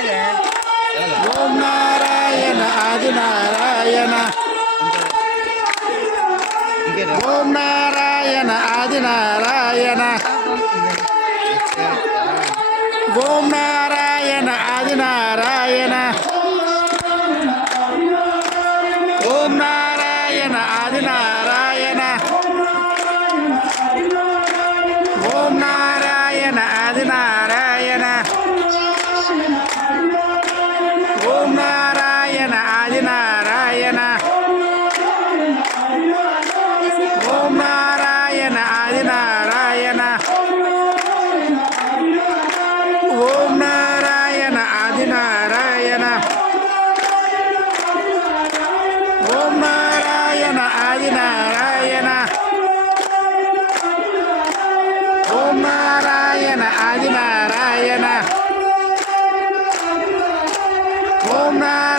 Om Narayana Adi Narayana Om Narayana Adi Narayana Om Narayana Adi Narayana Om Narayana Adi Narayana Om Narayana Adi Narayana Om Narayana Adi Narayana Om Narayana Adi Narayana Om Narayana Adi Narayana Om Narayana Adi Narayana Om Narayana Adi Narayana Om Narayana